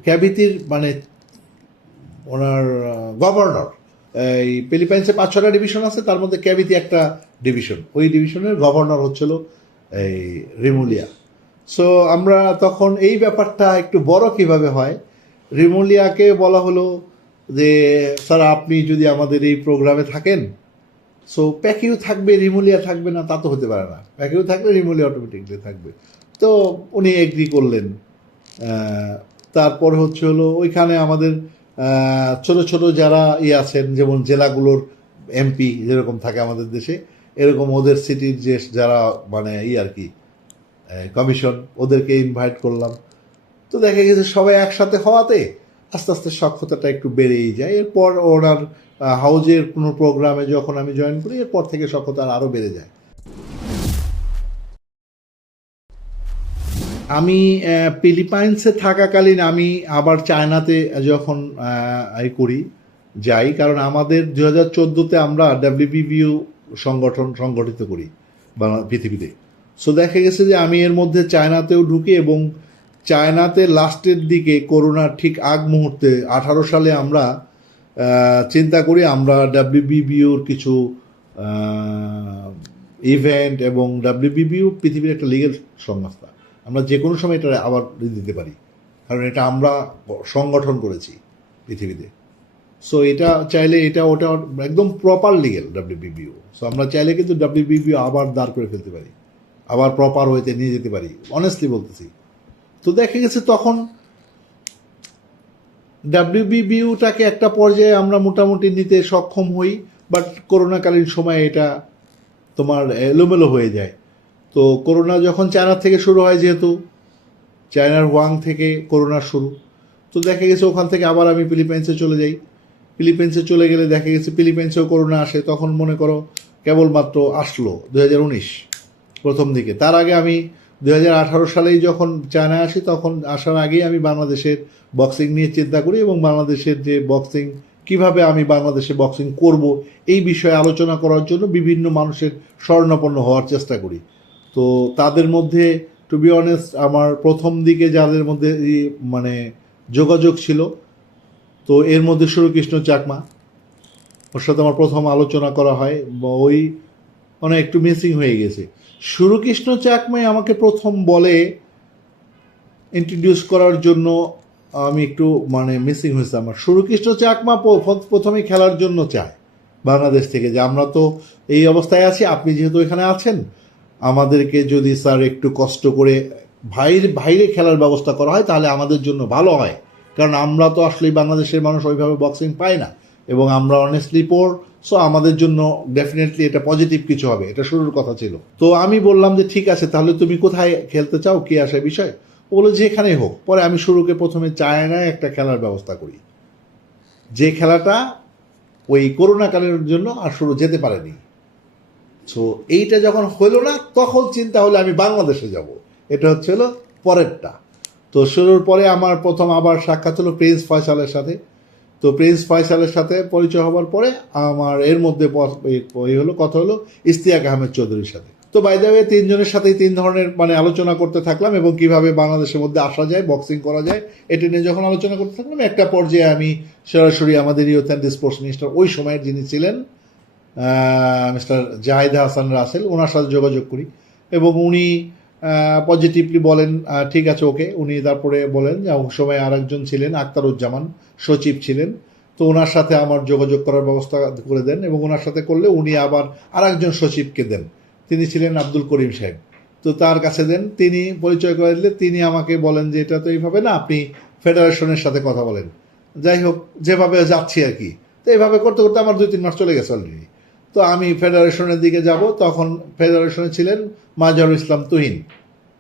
ক্যাভিতির মানে ওনার গভর্নর। এই ফিলিপাইন্সে 5-6টা ডিভিশন আছে, তার মধ্যে ক্যাভিতি একটা ডিভিশন, ওই ডিভিশনের গভর্নর হচ্ছিল এই রিমোলিয়া। সো আমরা তখন এই ব্যাপারটা একটু বড় কিভাবে হয়, রিমোলিয়াকে বলা হলো যে স্যার আপনি যদি আমাদের এই প্রোগ্রামে থাকেন, সো প্যাকিউ থাকবে, রিমোলিয়া থাকবে না, তা তো হতে পারে না। প্যাকিউ থাকলে রিমোলিয়া অটোমেটিকলি থাকবে। তো উনি এগ্রি করলেন। তারপর হচ্ছে হলো ওইখানে আমাদের ছোট ছোট যারা আছেন, যেমন জেলাগুলোর এমপি যেরকম থাকে আমাদের দেশে, এরকম ওদের সিটির যে যারা মানে আর কি কমিশন, ওদেরকে ইনভাইট করলাম। তো দেখা গেছে সবাই একসাথে হওয়াতে আস্তে আস্তে সখ্যতাটা একটু বেড়েই যায়। এরপর ওনার হাউজের কোনো প্রোগ্রামে যখন আমি জয়েন করি, এরপর থেকে সখ্যতা আরও বেড়ে যায়। আমি ফিলিপাইন্সে থাকাকালীন আমি আবার চায়নাতে যখন যাই, কারণ আমাদের 2014-তে আমরা WBBU সংগঠিত করি পৃথিবীতে। সো দেখা গেছে যে আমি এর মধ্যে চায়নাতেও ঢুকি, এবং চায়নাতে লাস্টের দিকে করোনার ঠিক আগ মুহূর্তে 18 সালে আমরা চিন্তা করি আমরা WBBUর কিছু ইভেন্ট, এবং WBBU পৃথিবীর একটা লিগেল সংস্থা, আমরা যে কোনো সময় এটা আবার দিতে পারি, কারণ এটা আমরা সংগঠন করেছি পৃথিবীতে। সো এটা চাইলে এটা ওটা একদম প্রপার লিগেল WBBU। সো আমরা চাইলে কিন্তু WBBU আবার দাঁড় করে ফেলতে পারি, আবার প্রপার ওয়েতে নিয়ে যেতে পারি, অনেস্টলি বলতেছি। তো দেখা গেছে তখন WBBUটাকে একটা পর্যায়ে আমরা মোটামুটি নিতে সক্ষম হই, বাট করোনাকালীন সময়ে এটা তোমার এলোমেলো হয়ে যায়। তো করোনা যখন চায়না থেকে শুরু হয়, যেহেতু চায়নার ওয়াং থেকে করোনা শুরু, তো দেখা গেছে ওখান থেকে আবার আমি ফিলিপাইন্সে চলে যাই। ফিলিপাইন্সে চলে গেলে দেখা গেছে ফিলিপাইন্সেও করোনা আসে। তখন মনে করো কেবলমাত্র আসলো 2019 প্রথম দিকে। তার আগে আমি 2018 সালেই যখন চায়নায় আসি, তখন আসার আগেই আমি বাংলাদেশের বক্সিং নিয়ে চিন্তা করি, এবং বাংলাদেশের যে বক্সিং, কিভাবে আমি বাংলাদেশে বক্সিং করব, এই বিষয়ে আলোচনা করার জন্য বিভিন্ন মানুষের শরণাপন্ন হওয়ার চেষ্টা করি। তো তাদের মধ্যে টু বি অনেস্ট আমার প্রথম দিকে যাদের মধ্যে মানে যোগাযোগ ছিল, তো এর মধ্যে সুরকৃষ্ণ চাকমা, ওর সাথে আমার প্রথম আলোচনা করা হয়, ওই মানে একটু মিসিং হয়ে গেছে। সুরকৃষ্ণ চাকমাই আমাকে প্রথম বলে ইন্ট্রোডিউস করার জন্য, আমি একটু মানে মিসিং হয়েছে আমার। সুরকৃষ্ণ চাকমা প্রথমে খেলার জন্য চায় বাংলাদেশ থেকে, যে আমরা তো এই অবস্থায় আছি, আপনি যেহেতু এখানে আছেন, আমাদেরকে যদি স্যার একটু কষ্ট করে বাইরে খেলার ব্যবস্থা করা হয় তাহলে আমাদের জন্য ভালো হয়, কারণ আমরা তো আসলেই বাংলাদেশের মানুষ ওইভাবে বক্সিং পাই না, এবং আমরা অনেস্টলি পোর। সো আমাদের জন্য ডেফিনেটলি এটা পজিটিভ কিছু হবে, এটা শুরুর কথা ছিল। তো আমি বললাম যে ঠিক আছে, তাহলে তুমি কোথায় খেলতে চাও, কি আসে বিষয়। ও বলে যে এখানেই হোক। পরে আমি শুরুকে প্রথমে চায়নায় একটা খেলার ব্যবস্থা করি, যে খেলাটা ওই করোনাকালের জন্য আর শুরু যেতে পারেনি। সো এইটা যখন হলো না, তখন চিন্তা হলো আমি বাংলাদেশে যাব। এটা হচ্ছে হলো পরেরটা। তো শুরুর পরে আমার প্রথম আবার সাক্ষাৎ হলো প্রিন্স ফয়সালের সাথে। তো প্রিন্স ফয়সালের সাথে পরিচয় হওয়ার পরে আমার এর মধ্যে কথা হলো ইশতিয়াক আহমেদ চৌধুরীর সাথে। তো বাই দ্য ওয়ে তিনজনের সাথেই তিন ধরনের আলোচনা করতে থাকলাম এবং কিভাবে বাংলাদেশের মধ্যে আসা যায়, বক্সিং করা যায়, এটা নিয়ে যখন আলোচনা করতে থাকলাম একটা পর্যায়ে আমি সরাসরি আমাদের ইউথ অ্যান্ড স্পোর্টস মিনিস্টার ওই সময়ের যিনি ছিলেন মিস্টার জাহিদ হাসান রাসেল, ওনার সাথে যোগাযোগ করি এবং উনি পজিটিভলি বলেন ঠিক আছে ওকে। উনি তারপরে বলেন যে সময় আরেকজন ছিলেন আখতারুজ্জামান, সচিব ছিলেন, তো ওনার সাথে আমার যোগাযোগ করার ব্যবস্থা করে দেন এবং ওনার সাথে করলে উনি আবার আরেকজন সচিবকে দেন, তিনি ছিলেন আব্দুল করিম সাহেব, তো তার কাছে দেন, তিনি পরিচয় করে দিলে তিনি আমাকে বলেন যে এটা তো এইভাবে না, আপনি ফেডারেশনের সাথে কথা বলেন। যাই হোক, যেভাবে যাচ্ছি আর কি, তো এইভাবে করতে করতে আমার 2-3 মাস চলে গেছে অলরেডি। তো আমি ফেডারেশনের দিকে যাব, তখন ফেডারেশনে ছিলেন মাজহারুল ইসলাম তুহিন,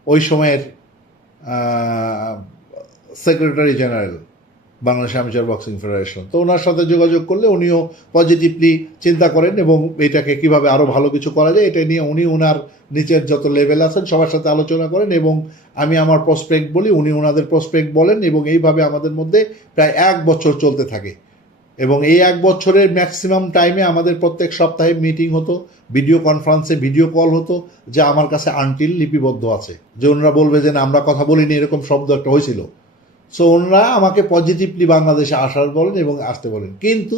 ওই সময়ের secretary general Bangladesh amateur boxing federation. তো ওনার সাথে যোগাযোগ করলে উনিও পজিটিভলি চিন্তা করেন এবং এটাকে কিভাবে আরও ভালো কিছু করা যায় এটা নিয়ে উনি ওনার নিচের যত লেভেল আছেন সবার সাথে আলোচনা করেন এবং আমি আমার প্রসপেক্ট বলি, উনি ওনাদের প্রসপেক্ট বলেন এবং এইভাবে আমাদের মধ্যে প্রায় 1 বছর চলতে থাকে। এবং এই 1 বছরের ম্যাক্সিমাম টাইমে আমাদের প্রত্যেক সপ্তাহে মিটিং হতো, ভিডিও কনফারেন্সে ভিডিও কল হতো, যা আমার কাছে আনটিল লিপিবদ্ধ আছে, যে ওনারা বলবে যে না আমরা কথা বলিনি, এরকম শব্দ একটা হয়েছিল। সো ওনারা আমাকে পজিটিভলি বাংলাদেশে আসার বলেন এবং আসতে বলেন। কিন্তু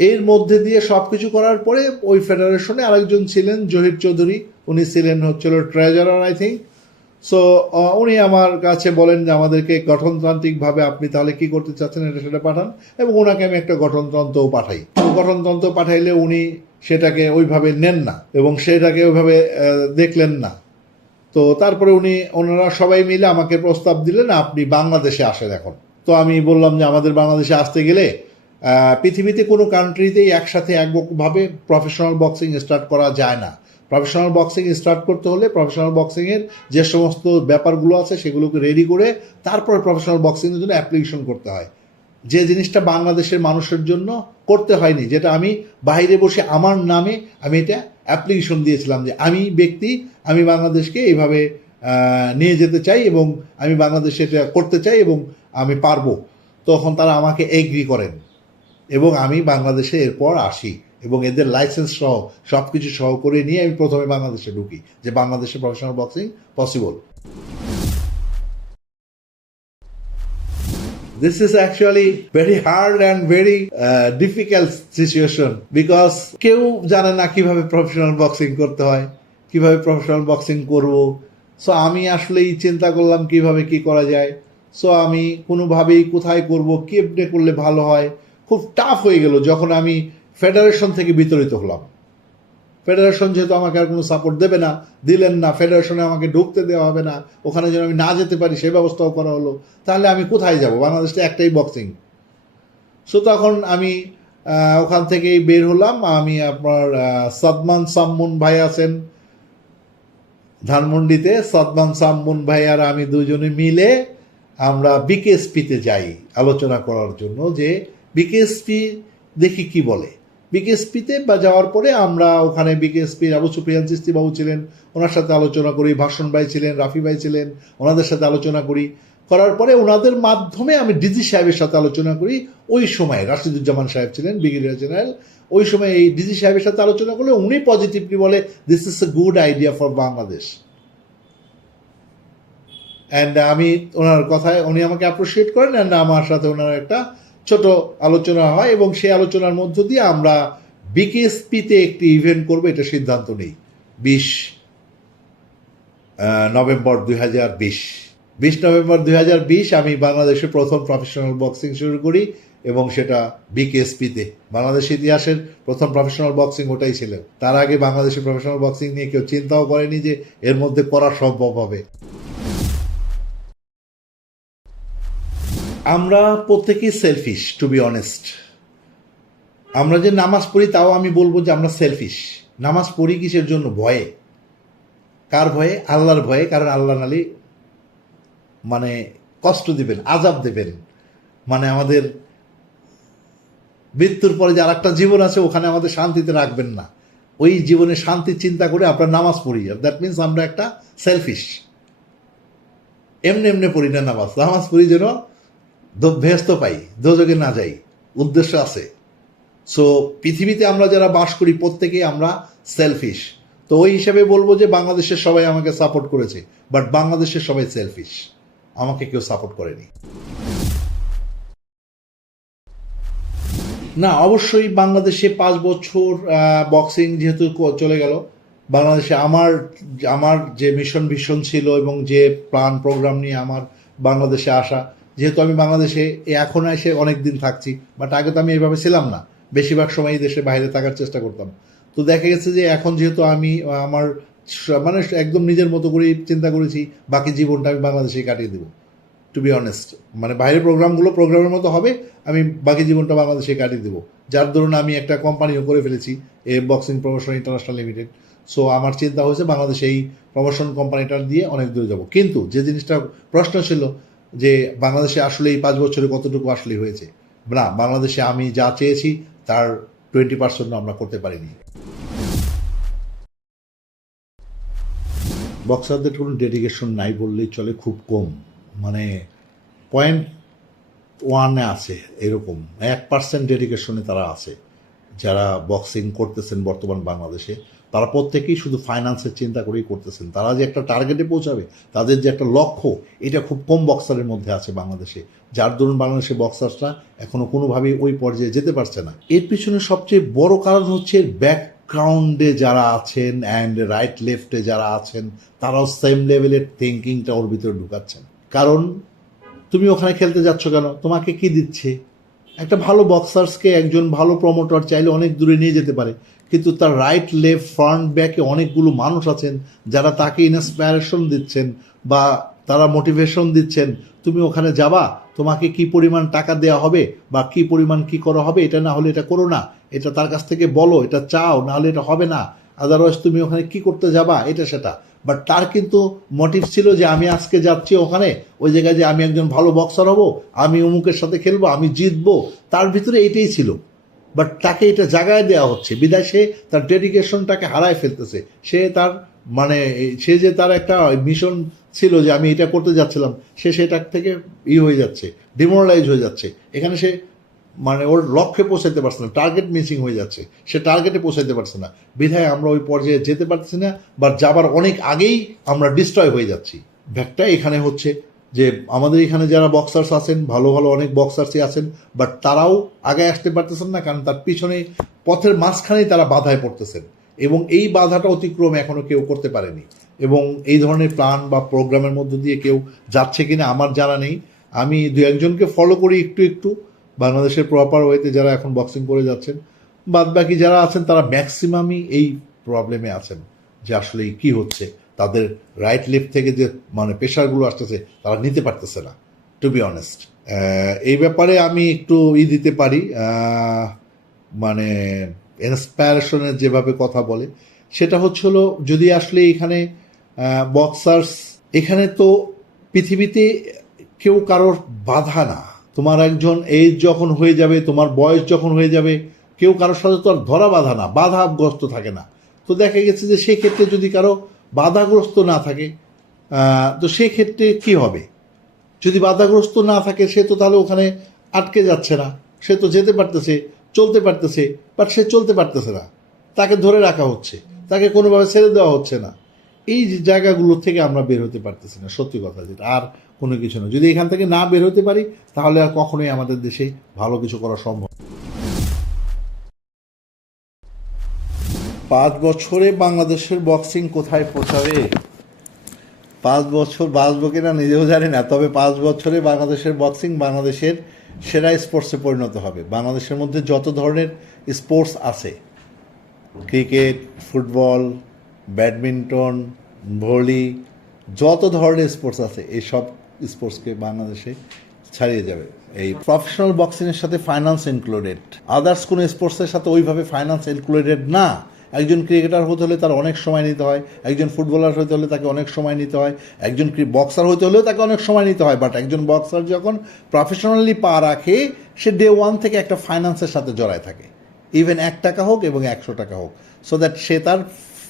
এর মধ্যে দিয়ে সব কিছু করার পরে ওই ফেডারেশনে আরেকজন ছিলেন জহির চৌধুরী, উনি ছিলেন হচ্ছিল ট্রেজারার আই থিঙ্ক। সো উনি আমার কাছে বলেন যে আমাদেরকে গঠনতান্ত্রিকভাবে আপনি তাহলে কি করতে চাচ্ছেন এটা সেটা পাঠান, এবং ওনাকে আমি একটা গঠনতন্ত্রও পাঠাই। গঠনতন্ত্র পাঠাইলে উনি সেটাকে ওইভাবে নেন না এবং সেটাকে ওইভাবে দেখলেন না। তো তারপরে ওনারা সবাই মিলে আমাকে প্রস্তাব দিলেন আপনি বাংলাদেশে আসেন এখন। তো আমি বললাম যে আমাদের বাংলাদেশে আসতে গেলে পৃথিবীতে কোনো কান্ট্রিতেই একসাথে একভাবে প্রফেশনাল বক্সিং স্টার্ট করা যায় না। প্রফেশনাল বক্সিং স্টার্ট করতে হলে প্রফেশনাল বক্সিংয়ের যে সমস্ত ব্যাপারগুলো আছে সেগুলোকে রেডি করে তারপরে প্রফেশনাল বক্সিংয়ের জন্য অ্যাপ্লিকেশন করতে হয়, যে জিনিসটা বাংলাদেশের মানুষের জন্য করতে হয়নি, যেটা আমি বাইরে বসে আমার নামে আমি এটা অ্যাপ্লিকেশন দিয়েছিলাম যে আমি বাংলাদেশকে এইভাবে নিয়ে যেতে চাই এবং আমি বাংলাদেশে এটা করতে চাই এবং আমি পারবো। তখন তারা আমাকে এগ্রি করেন এবং আমি বাংলাদেশে এরপর আসি এবং এদের লাইসেন্স সহ সব কিছু সহ করে নিয়ে আমি প্রথমে বাংলাদেশে ঢুকি, যে বাংলাদেশে professional boxing possible. This is actually very hard and very difficult situation because কেউ জানে না কিভাবে প্রফেশনাল বক্সিং করতে হয়, কিভাবে প্রফেশনাল বক্সিং করব। সো আমি আসলেই চিন্তা করলাম কিভাবে কি করা যায়। সো আমি কোনোভাবেই কোথায় করব, কেমনে করলে ভালো হয়, খুব টাফ হয়ে গেল যখন আমি ফেডারেশন থেকে বিতরিত হলাম। ফেডারেশন যেহেতু আমাকে আর কোনো সাপোর্ট দিলেন না, ফেডারেশনে আমাকে ঢুকতে দেওয়া হবে না, ওখানে যেন আমি না যেতে পারি সে ব্যবস্থাও করা হলো, তাহলে আমি কোথায় যাব? বাংলাদেশে একটাই বক্সিং। সো তখন আমি ওখান থেকেই বের হলাম। আমি আপনার সাদমান সাম্মুন ভাই আছেন ধানমন্ডিতে, সাদমান সাম্মুন ভাই আর আমি দুজনে মিলে আমরা বিকেএসপিতে যাই আলোচনা করার জন্য, যে বিকেএসপি দেখি কি বলে। বিকেএসপিতে যাওয়ার পরে আমরা ওখানে বিকেএসপির আবু সুফিয়ান চিস্তি বাবু ছিলেন, ওনার সাথে আলোচনা করি, ভাষণ ভাই ছিলেন, রাফি ভাই ছিলেন, ওনাদের সাথে আলোচনা করার পরে ওনাদের মাধ্যমে আমি ডিজি সাহেবের সাথে আলোচনা করি। ওই সময় রাশিদুজ্জামান সাহেব ছিলেন ব্রিগেডিয়ার জেনারেল। ওই সময় এই ডিজি সাহেবের সাথে আলোচনা করলে উনি পজিটিভলি বলে this is a good idea for Bangladesh. And আমি ওনার কথায় উনি আমাকে অ্যাপ্রিসিয়েট করেন অ্যান্ড আমার সাথে ওনার একটা ছোট আলোচনা হয় এবং সেই আলোচনার মধ্য দিয়ে আমরা বিকেএসপিতে একটি ইভেন্ট করবো এটা সিদ্ধান্ত নেই 20 নভেম্বর 2020। 20 নভেম্বর 2020 আমি বাংলাদেশের প্রথম প্রফেশনাল বক্সিং শুরু করি এবং সেটা বিকেএসপিতে। বাংলাদেশ ইতিহাসের প্রথম প্রফেশনাল বক্সিং ওটাই ছিল। তার আগে বাংলাদেশের প্রফেশনাল বক্সিং নিয়ে কেউ চিন্তাও করেনি যে এর মধ্যে করা সম্ভব হবে। আমরা প্রত্যেকেই সেলফিশ, টু বি অনেস্ট। আমরা যে নামাজ পড়ি তাও আমি বলবো যে আমরা সেলফিশ। নামাজ পড়ি কিসের জন্য? ভয়ে। কার ভয়ে? আল্লাহর ভয়ে। কারণ আল্লাহ নালি কষ্ট দিবেন, আযাব দেবেন, আমাদের মৃত্যুর পরে যে আরেকটা জীবন আছে ওখানে আমাদের শান্তিতে রাখবেন না। ওই জীবনে শান্তির চিন্তা করে আমরা নামাজ পড়ি। দ্যাট মিনস আমরা একটা সেলফিশ। এমনি পড়ি না নামাজ পড়ি যেন ভেস্ত পাই, দোজকে না যাই। উদ্দেশ্য আছে। সো পৃথিবীতে আমরা যারা বাস করি প্রত্যেকেই আমরা সেলফিশ। তো ওই হিসাবে বলবো যে বাংলাদেশের সবাই আমাকে সাপোর্ট করেছে, বাট বাংলাদেশের সবাই সেলফিশ, আমাকে কেউ সাপোর্ট করেনি। না, অবশ্যই বাংলাদেশে 5 বছর বক্সিং যেহেতু চলে গেল, বাংলাদেশে আমার আমার যে মিশন ভিশন ছিল এবং যে প্ল্যান প্রোগ্রাম নিয়ে আমার বাংলাদেশে আসা, যেহেতু আমি বাংলাদেশে এখন এসে অনেক দিন থাকছি, বাট আগে তো আমি এইভাবে ছিলাম না, বেশিরভাগ সময়ই দেশে বাইরে থাকার চেষ্টা করতাম। তো দেখা গেছে যে এখন যেহেতু আমি আমার মানে একদম নিজের মতো করেই চিন্তা করেছি বাকি জীবনটা আমি বাংলাদেশেই কাটিয়ে দেবো, টু বি অনেস্ট। মানে বাইরের প্রোগ্রামগুলো প্রোগ্রামের মতো হবে, আমি বাকি জীবনটা বাংলাদেশে কাটিয়ে দেবো। যার দরুন আমি একটা কোম্পানিও করে ফেলেছি, এ boxing promotion international limited. So আমার চিন্তা হয়েছে বাংলাদেশে এই প্রমোশন কোম্পানিটা দিয়ে অনেক দূরে যাব। কিন্তু যে জিনিসটা প্রশ্ন ছিল যে বাংলাদেশে আসলে এই 5 বছরে কতটুকু আসলেই হয়েছে, না, বাংলাদেশে আমি যা চেয়েছি তার 20% আমরা করতে পারিনি। বক্সারদের কোনো ডেডিকেশন নাই বললেই চলে, খুব কম, মানে 0.1 আছে এরকম, 1% ডেডিকেশনে তারা আছে যারা বক্সিং করতেছেন বর্তমান বাংলাদেশে। তারা প্রত্যেকেই শুধু ফাইন্যান্সের চিন্তা করেই করতেছেন। তারা যে একটা টার্গেটে পৌঁছাবে, তাদের যে একটা লক্ষ্য, এটা খুব কম বক্সারের মধ্যে আছে বাংলাদেশে, যার দরুন বাংলাদেশের বক্সার্সরা এখনও কোনোভাবেই ওই পর্যায়ে যেতে পারছে না। এর পিছনে সবচেয়ে বড় কারণ হচ্ছে ব্যাকগ্রাউন্ডে যারা আছেন অ্যান্ড রাইট লেফটে যারা আছেন, তারাও সেম লেভেলের থিঙ্কিংটা ওর ভিতরে ঢুকাচ্ছেন। কারণ তুমি ওখানে খেলতে যাচ্ছ কেন, তোমাকে কি দিচ্ছে? একটা ভালো বক্সার্সকে একজন ভালো প্রমোটর চাইলে অনেক দূরে নিয়ে যেতে পারে, কিন্তু তার রাইট লেফট ফ্রন্ট ব্যাকে অনেকগুলো মানুষ আছেন যারা তাকে ইন্সপায়ারেশন দিচ্ছেন বা তারা মোটিভেশন দিচ্ছেন। তুমি ওখানে যাবা, তোমাকে কি পরিমাণ টাকা দেওয়া হবে বা কি পরিমাণ কি করা হবে, এটা না হলে এটা করো না, এটা তার কাছ থেকে বলো, এটা চাও, না হলে এটা হবে না, আদারওয়াইজ তুমি ওখানে কি করতে যাবা, এটা সেটা। বাট তার কিন্তু মোটিভ ছিল যে আমি আজকে যাচ্ছি ওখানে, ওই জায়গায় যে আমি একজন ভালো বক্সার হব, আমি অমুকের সাথে খেলবো, আমি জিতবো, তার ভিতরে এটাই ছিল। বাট তাকে এটা জায়গায় দেওয়া হচ্ছে বিদায় সে তার ডেডিকেশনটাকে হারায় ফেলতেছে। সে তার মানে সে যে তার একটা মিশন ছিল যে আমি এটা করতে যাচ্ছিলাম, সে সেটার থেকে হয়ে যাচ্ছে, ডিমোরালাইজ হয়ে যাচ্ছে। এখানে সে মানে ওর লক্ষ্যে পৌঁছাতে পারছে না, টার্গেট মিসিং হয়ে যাচ্ছে, সে টার্গেটে পৌঁছাতে পারছে না, বিধায় আমরা ওই পর্যায়ে যেতে পারছি না, বা যাবার অনেক আগেই আমরা ডিস্ট্রয় হয়ে যাচ্ছি। ব্যাকটা এখানে হচ্ছে যে আমাদের এখানে যারা বক্সার্স আছেন, ভালো ভালো অনেক বক্সার্সই আছেন, বাট তারাও আগে আসতে পারতেছেন না, কারণ তার পিছনে পথের মাঝখানেই তারা বাধায় পড়তেছেন, এবং এই বাধাটা অতিক্রম এখনও কেউ করতে পারেনি। এবং এই ধরনের প্ল্যান বা প্রোগ্রামের মধ্য দিয়ে কেউ যাচ্ছে কিনা আমার জানা নেই। আমি দু একজনকে ফলো করি একটু একটু, বাংলাদেশের প্রপার ওয়েতে যারা এখন বক্সিং করে যাচ্ছেন। বাদ বাকি যারা আছেন তারা ম্যাক্সিমামই এই প্রবলেমে আছেন যে আসলে কি হচ্ছে, তাদের রাইট লেফট থেকে যে মানে প্রেশারগুলো আসতেছে তারা নিতে পারতেছে না, টু বি অনেস্ট। এই ব্যাপারে আমি একটু দিতে পারি, মানে ইন্সপায়ারেশনের যেভাবে কথা বলে সেটা হচ্ছিল, যদি আসলে এখানে বক্সার্স, এখানে তো পৃথিবীতে কেউ কারোর বাধা না। তোমার একজন এজ যখন হয়ে যাবে, তোমার বয়স যখন হয়ে যাবে, কেউ কারোর সাথে তো আর ধরা বাধা না, বাধাগ্রস্ত থাকে না। তো দেখা গেছে যে সেক্ষেত্রে যদি কারো বাধাগ্রস্ত না থাকে, তো সেক্ষেত্রে কি হবে? যদি বাধাগ্রস্ত না থাকে, সে তো তাহলে ওখানে আটকে যাচ্ছে না, সে তো যেতে পারতেছে, চলতে পারতেছে, বাট সে চলতে পারতেছে না, তাকে ধরে রাখা হচ্ছে, তাকে কোনোভাবে ছেড়ে দেওয়া হচ্ছে না। এই যে জায়গাগুলো থেকে আমরা বের হতে পারতেছি না, সত্যি কথা যেটা, আর কোনো কিছু না। যদি এখান থেকে না বের হতে পারি, তাহলে আর কখনোই আমাদের দেশে ভালো কিছু করা সম্ভব। 5 বছরে বাংলাদেশের বক্সিং কোথায় পৌঁছাবে? 5 বছর বাঁচবো কিনা নিজেও জানি না, তবে 5 বছরে বাংলাদেশের বক্সিং বাংলাদেশের সেরা স্পোর্টসে পরিণত হবে। বাংলাদেশের মধ্যে যত ধরনের স্পোর্টস আছে, ক্রিকেট, ফুটবল, ব্যাডমিন্টন, ভলি, যত ধরনের স্পোর্টস আছে, এই সব স্পোর্টসকে বাংলাদেশে ছাড়িয়ে যাবে। এই প্রফেশনাল বক্সিংয়ের সাথে ফাইন্যান্স ইনক্লুডেড, আদার্স কোনো স্পোর্টসের সাথে ওইভাবে ফাইন্যান্স ইনক্লুডেড না। একজন ক্রিকেটার হতে হলে তার অনেক সময় নিতে হয়, একজন ফুটবলার হতে হলে তাকে অনেক সময় নিতে হয়, একজন বক্সার হতে হলেও তাকে অনেক সময় নিতে হয়। বাট একজন বক্সার যখন প্রফেশনালি পা রাখে, সে ডে ওয়ান থেকে একটা ফাইন্যান্সের সাথে জড়ায় থাকে, ইভেন 1 টাকা হোক এবং 100 টাকা হোক, সো দ্যাট সে তার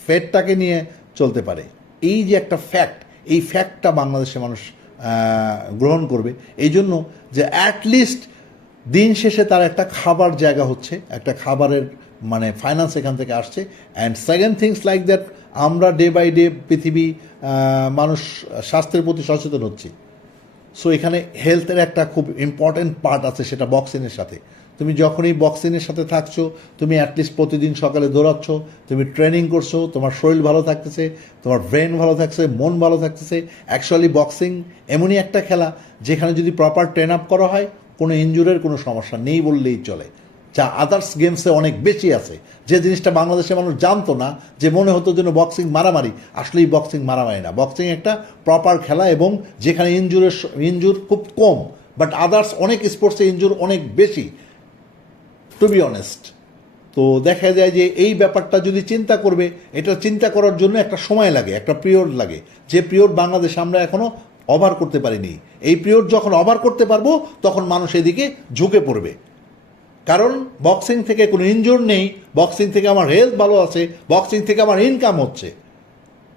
ফেটটাকে নিয়ে চলতে পারে। এই যে একটা ফ্যাক্ট, এই ফ্যাক্টটা বাংলাদেশের মানুষ গ্রহণ করবে, এই জন্য যে অ্যাটলিস্ট দিন শেষে তার একটা খাবার জায়গা হচ্ছে, একটা খাবারের মানে ফাইন্যান্স এখান থেকে আসছে। And second things like that, আমরা ডে বাই ডে পৃথিবী মানুষ স্বাস্থ্যের প্রতি সচেতন হচ্ছি। সো এখানে হেলথের একটা খুব ইম্পর্ট্যান্ট পার্ট আছে, সেটা বক্সিংয়ের সাথে। তুমি যখনই বক্সিংয়ের সাথে থাকছো, তুমি অ্যাটলিস্ট প্রতিদিন সকালে দৌড়াচ্ছ, তুমি ট্রেনিং করছো, তোমার শরীর ভালো থাকতেছে, তোমার ব্রেন ভালো থাকছে, মন ভালো থাকতেছে। অ্যাকচুয়ালি বক্সিং এমনই একটা খেলা যেখানে যদি প্রপার ট্রেন আপ করা হয়, কোনো ইনজুরের কোনো সমস্যা নেই বললেই চলে, যা আদার্স গেমসে অনেক বেশি আছে। যে জিনিসটা বাংলাদেশের মানুষ জানতো না, যে মনে হতো যেন বক্সিং মারামারি, আসলেই বক্সিং মারামারি না। বক্সিং একটা প্রপার খেলা, এবং যেখানে ইনজুর খুব কম, বাট আদার্স অনেক স্পোর্টসে ইনজুর অনেক বেশি, টু বি অনেস্ট। তো দেখা যায় যে এই ব্যাপারটা যদি চিন্তা করবে, এটা চিন্তা করার জন্য একটা সময় লাগে, একটা পিরিয়ড লাগে, যে পিরিয়ড বাংলাদেশে আমরা এখনও ওভার করতে পারিনি। এই পিরিয়ড যখন ওভার করতে পারবো, তখন মানুষ এদিকে ঝুঁকে পড়বে। কারণ বক্সিং থেকে কোনো ইনজুর নেই, বক্সিং থেকে আমার হেলথ ভালো আছে, বক্সিং থেকে আমার ইনকাম হচ্ছে।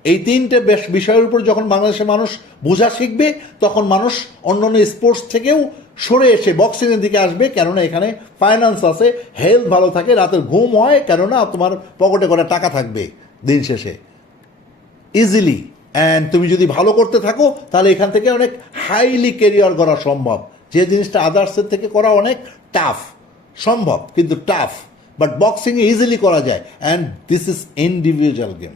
এই তিনটে বিষয়ের উপর যখন বাংলাদেশের মানুষ বোঝা শিখবে, তখন মানুষ অন্যান্য স্পোর্টস থেকেও সরে এসে বক্সিংয়ের দিকে আসবে। কেননা এখানে ফাইন্যান্স আছে, হেলথ ভালো থাকে, রাতের ঘুম হয়, কেননা তোমার পকেটে করে টাকা থাকবে দিন শেষে ইজিলি। অ্যান্ড তুমি যদি ভালো করতে থাকো, তাহলে এখান থেকে অনেক হাইলি কেরিয়ার করা সম্ভব। যে জিনিসটা আদার্সের থেকে করা অনেক টাফ, সম্ভব কিন্তু টাফ, বাট বক্সিংয়ে ইজিলি করা যায়। And this is individual game,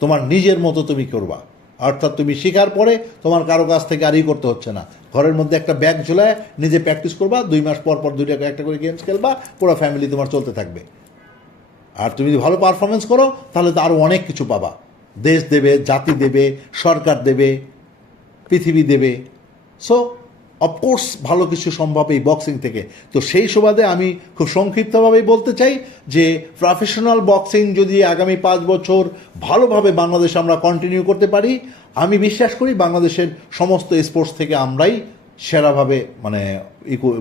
তোমার নিজের মতো তুমি করবা। অর্থাৎ তুমি শেখার পরে তোমার কারো কাছ থেকে আরই করতে হচ্ছে না, ঘরের মধ্যে একটা ব্যাগ ঝোলায় নিজে প্র্যাকটিস করবা, 2 মাস পর পর 2টা একটা করে গেমস খেলবা, পুরো ফ্যামিলি তোমার চলতে থাকবে। আর তুমি যদি ভালো পারফরমেন্স করো, তাহলে তো আরও অনেক কিছু পাবা, দেশ দেবে, জাতি দেবে, সরকার দেবে, পৃথিবী দেবে। সো অফকোর্স ভালো কিছু সম্ভব এই বক্সিং থেকে। তো সেই সুবাদে আমি খুব সংক্ষিপ্তভাবেই বলতে চাই যে প্রফেশনাল বক্সিং যদি আগামী 5 বছর ভালোভাবে বাংলাদেশে আমরা কন্টিনিউ করতে পারি, আমি বিশ্বাস করি বাংলাদেশের সমস্ত স্পোর্টস থেকে আমরাই সেরাভাবে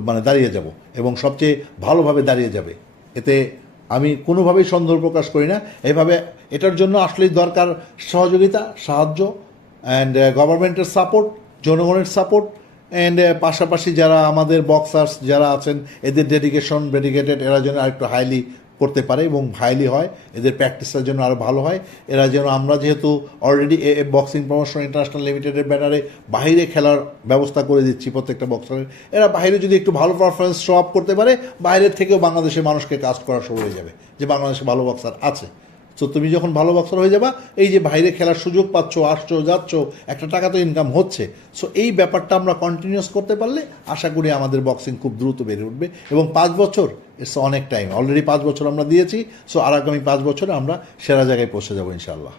মানে দাঁড়িয়ে যাব, এবং সবচেয়ে ভালোভাবে দাঁড়িয়ে যাবে। এতে আমি কোনোভাবেই সন্দেহ প্রকাশ করি না। এভাবে এটার জন্য আসলেই দরকার সহযোগিতা, সাহায্য, অ্যান্ড গভর্নমেন্টের সাপোর্ট, জনগণের সাপোর্ট, অ্যান্ড পাশাপাশি যারা আমাদের বক্সার্স যারা আছেন, এদের ডেডিকেটেড, এরা যেন আরেকটু হাইলি করতে পারে এবং হাইলি হয়, এদের প্র্যাকটিসের জন্য আরও ভালো হয়। এরা যেন, আমরা যেহেতু অলরেডি বক্সিং প্রমোশন ইন্টারন্যাশনাল লিমিটেডের ব্যানারে বাইরে খেলার ব্যবস্থা করে দিচ্ছি প্রত্যেকটা বক্সারের, এরা বাইরে যদি একটু ভালো পারফরমেন্স শো আপ করতে পারে, বাইরের থেকেও বাংলাদেশের মানুষকে কাজ করা শুরু হয়ে যাবে যে বাংলাদেশে ভালো বক্সার আছে। তো তুমি যখন ভালো বক্সার হয়ে যাবা, এই যে বাইরে খেলার সুযোগ পাচ্ছ, আসছো, যাচ্ছ, একটা টাকা তো ইনকাম হচ্ছে। সো এই ব্যাপারটা আমরা কন্টিনিউয়াস করতে পারলে আশা করি আমাদের বক্সিং খুব দ্রুত বেড়ে উঠবে। এবং 5 বছর ইটস অনেক টাইম, অলরেডি 5 বছর আমরা দিয়েছি। সো আর আগামী 5 বছরে আমরা সেরা জায়গায় পৌঁছে যাবো ইনশাআল্লাহ।